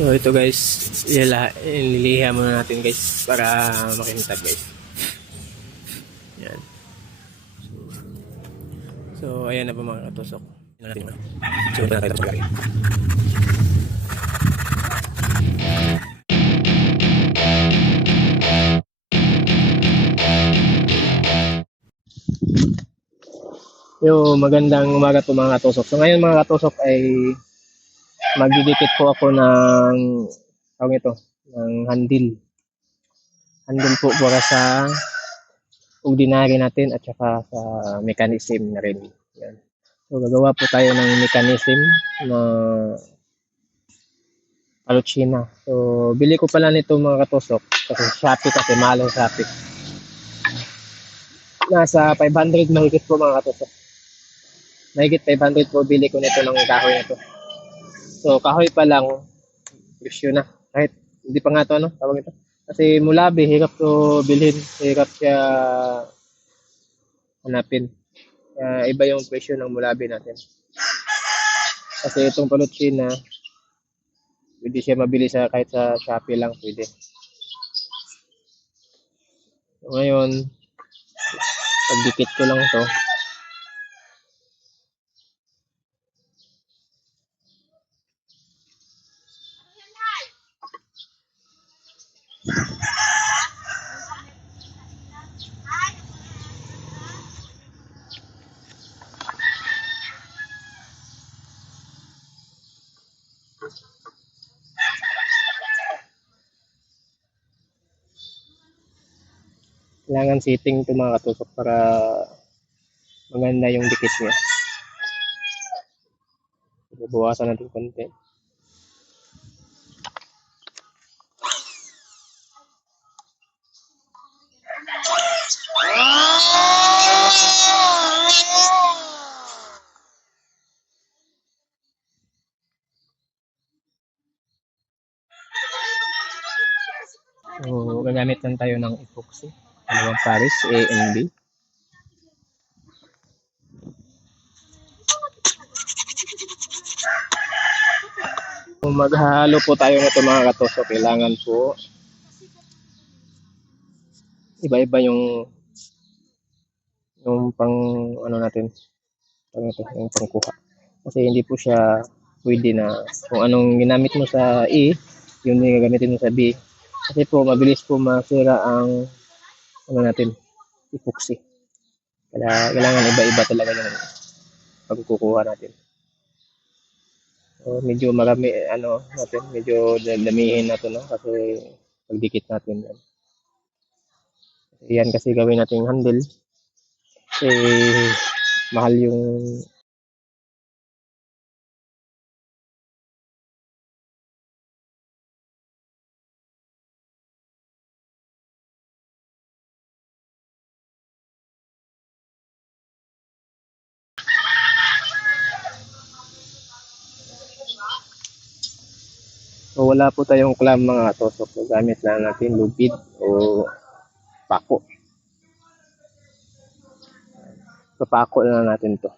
So ito guys, ililiha muna natin guys para makintab guys. Yan. So ayan na po mga katusok. Tingnan natin muna. So ito na tayo sa lagay. Yo, magandang umaga po mga katusok. So ngayon mga katusok ay magdidikit po ako ng tawag ito, ng handle. Handle po para sa ordinary natin at saka sa mechanism na rin. Yan. So gagawa po tayo ng mechanism na alutsina. So bili ko pala nito mga katusok kasi Shopee kasi mahal ang Shopee. Nasa 500 mahigit po mga katusok. Mahigit 500 po bili ko nito ng kahoy na to. So kahoy pa lang presyo na. Kahit hindi pa nga to ano, tawag ito. Kasi mulabi, hirap to bilhin, hirap siya hanapin. Iba yung presyo ng mulabi natin. Kasi itong palutsina, pwede siya mabili sa kahit sa Shopee lang pwede. So ngayon, pagdikit ko lang to. Kailangan setting ito mga katusok para maganda yung dikit niya. Bawasan natin konti. So, gagamit lang tayo ng epoxy. Dalawang pares, A and B. Kung maghahalo po tayo nito mga katusok, kailangan po iba-iba yung pang ano natin, yung pangkuha. Kasi hindi po siya pwede na kung anong ginamit mo sa E, yun yung gagamitin mo sa B. Kasi po mabilis po masira ang ano natin, epoxy. Kaya kailangan iba-iba talaga yung pagkukuha natin. So, medyo marami ano natin, medyo damihin natin no kasi pagdikit natin yan. Yan kasi gawin nating handle. Mahal yung so wala po tayong clamp mga katusok. So, gamit lang natin lubid o pako. Papako na natin to.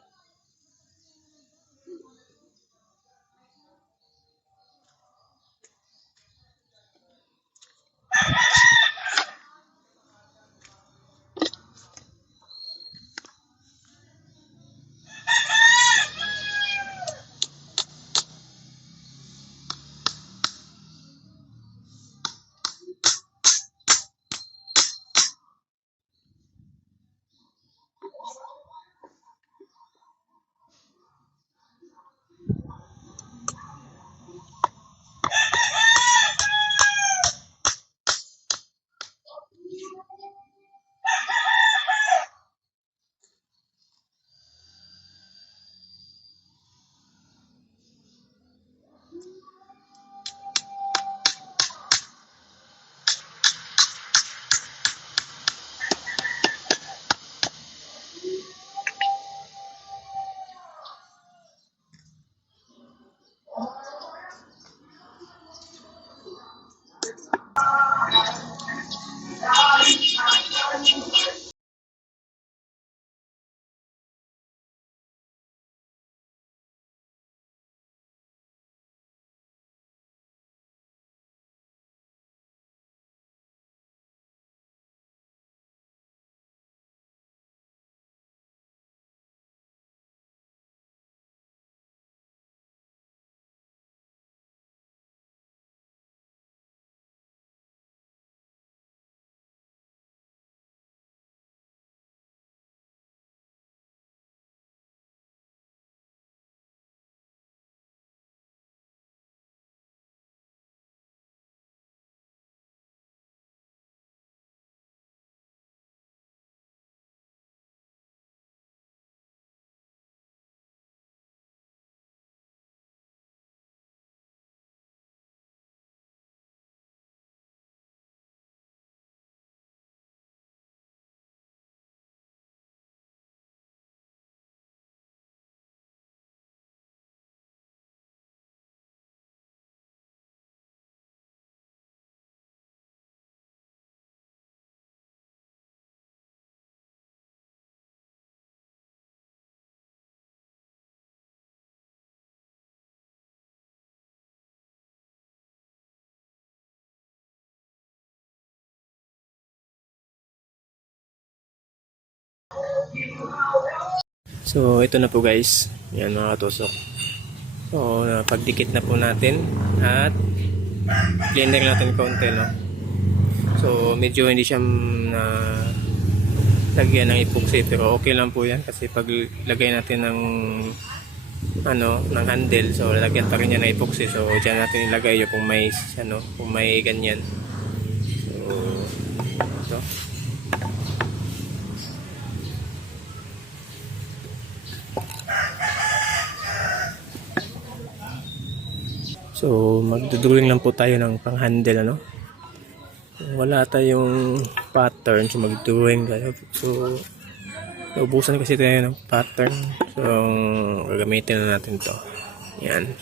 So ito na po guys, yan mga katusok. So pagdikit na po natin at blender natin konti, no. So medyo hindi siya na lagyan ng epoxy, pero okay lang po yan kasi pag lagay natin ng ng handle, so lalagyan pa rin niya ng epoxy. So diyan natin ilagay yung kung may ganyan. So So magdodrawing lang po tayo ng pang-handle, ano. Wala tayong pattern, so magdodrawing tayo. So naubusan kasi tayo ng pattern. So gagamitin na natin 'to. Yan.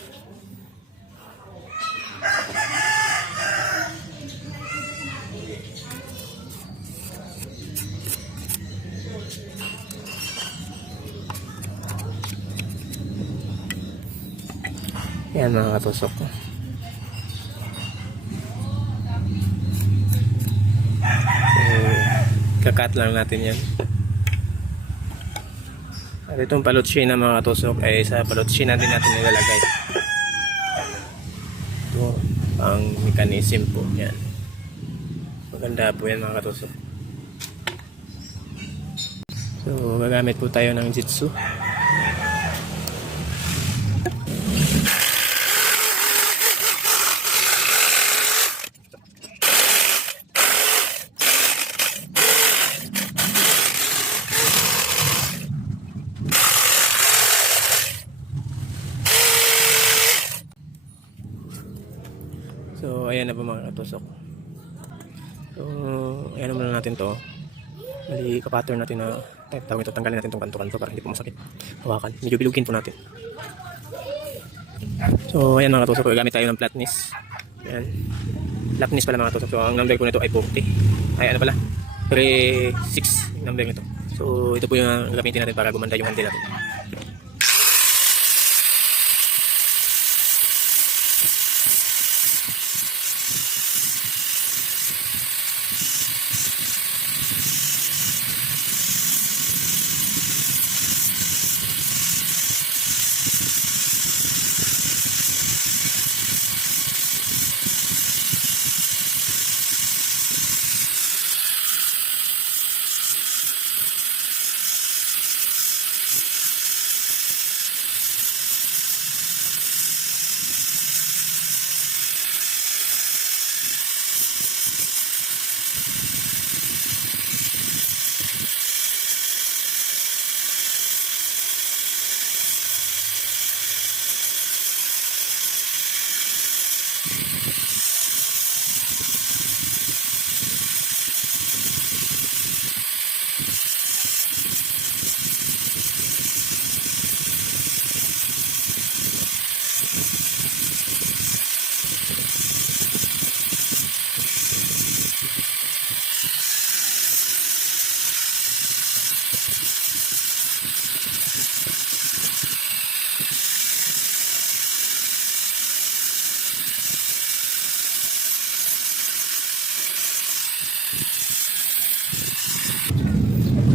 Yan mga katusok. So, kakat lang natin yan. At itong palutsina mga katusok ay sa palutsina din natin nilalagay. Ito ang mechanism po. Yan. Maganda po yan mga katusok. So gagamit po tayo ng jitsu. So ayan na po mga katusok. So ayan naman natin to. Mali ka-pattern natin na tawag ito, tanggalin natin itong kanto-kanto para hindi po masakit hawakan. Medyo bilugin po natin. So ayan mga katusok, gagamit tayo ng flatness. Ayan, flatness pala mga katusok. So ang number ko nito ay 40. Ay ano pala, 36 number nito. So ito po yung gagamitin natin para gumanda yung handle natin.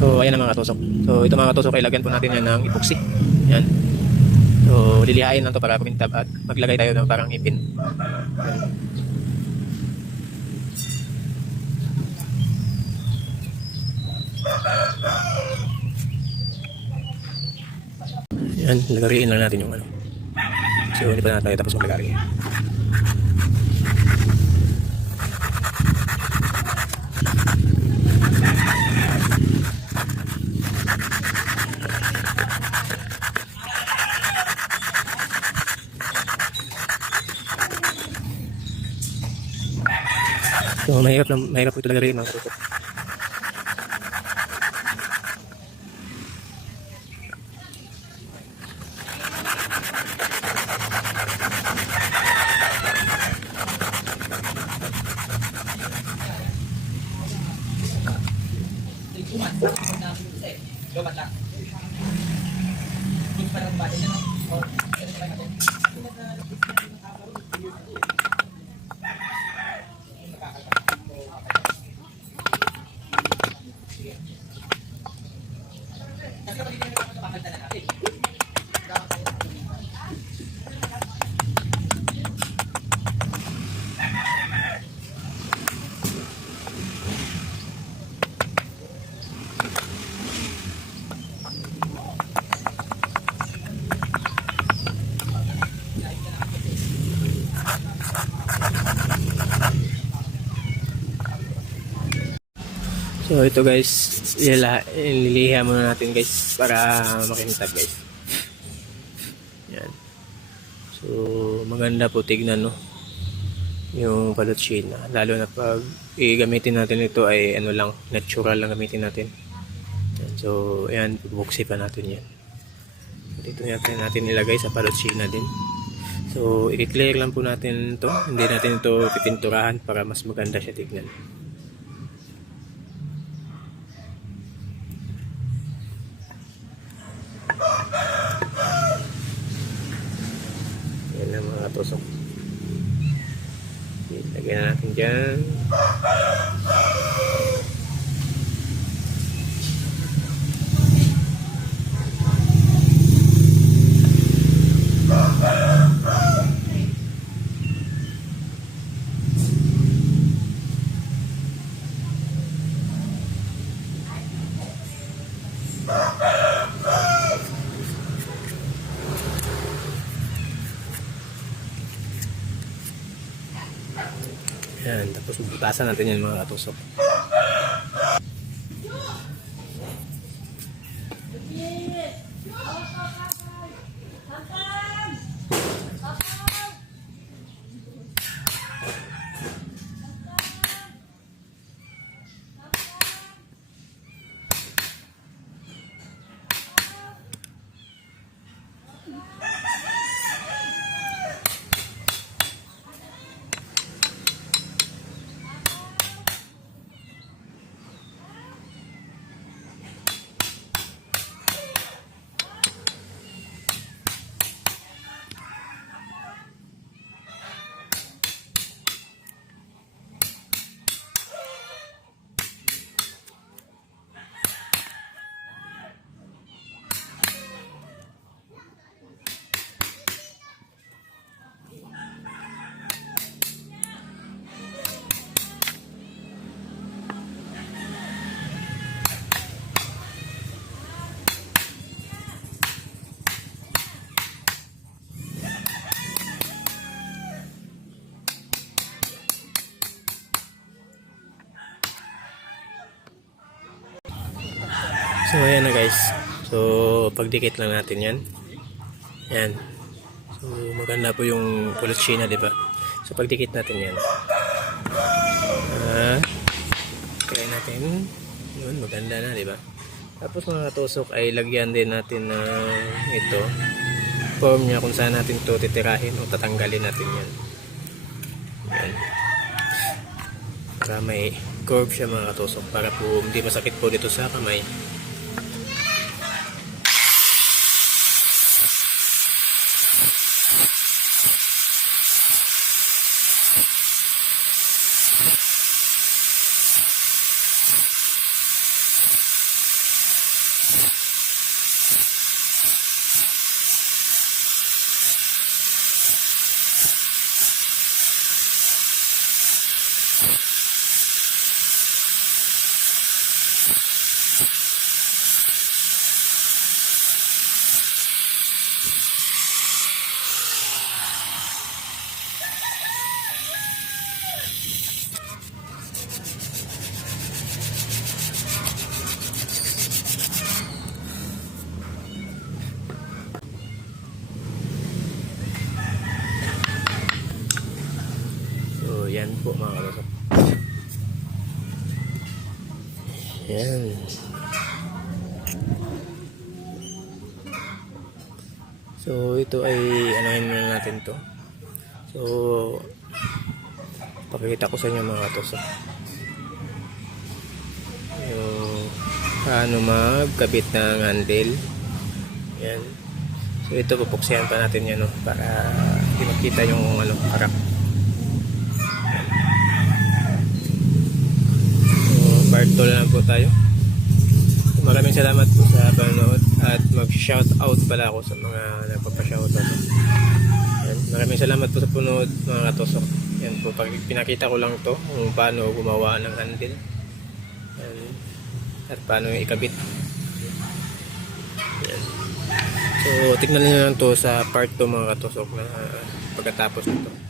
So ayan na mga katusok. So ito mga katusok, ilagyan po natin yan ng epoxy. Yan. So lilihain lang to para kumintab at maglagay tayo ng parang ipin. Yan, lagariin lang natin yung ano. So hindi pa na tayo tapos maglagari. So mahirap po ito lagariin mga katusok. So ito guys, nililiha muna natin guys para makintab guys. Yan. So maganda po tignan no. Yung Palochina. Lalo na pag gamitin natin ito ay ano lang, natural lang gamitin natin. Yan. So ayan, bubuksi pa natin yan. Dito natin ilagay sa Palochina din. So i-clear lang po natin ito. Hindi natin ito pipinturahan para mas maganda siya tignan. Yan ang mga tusok. Lagyan na natin dyan. Yan, tapos butasan natin yan mga katusok. So ayan na guys. So pagdikit lang natin yan. Yan. So maganda po yung Palochina, di ba? So pagdikit natin yan. Kaya natin. Yun, maganda na, di ba? Tapos mga tusok ay lagyan din natin ng ito. Form niya kung saan natin to titirahin o tatanggalin natin yan. Yan. Para may curve siya mga tusok. Para po hindi masakit po dito sa kamay. Yan po mga kalusok. Yan. So ito ay anahin na natin to. So pakikita ko sa inyo mga kalusok yung paano magkabit ng handle. Yan. So ito pupuksihan pa natin yan, no, para hindi makita yung harap. Part 2 lang po tayo. Maraming salamat po sa panonood at mag-shout out pala ako sa mga nagpapa-shout out. Yan. Maraming salamat po sa panonood mga katusok. Yan po, pinakita ko lang to kung paano gumawa ng handle. Yan. At paano ikabit. Yan. So tignan niyo lang to sa part 2 mga katusok na pagkatapos nito.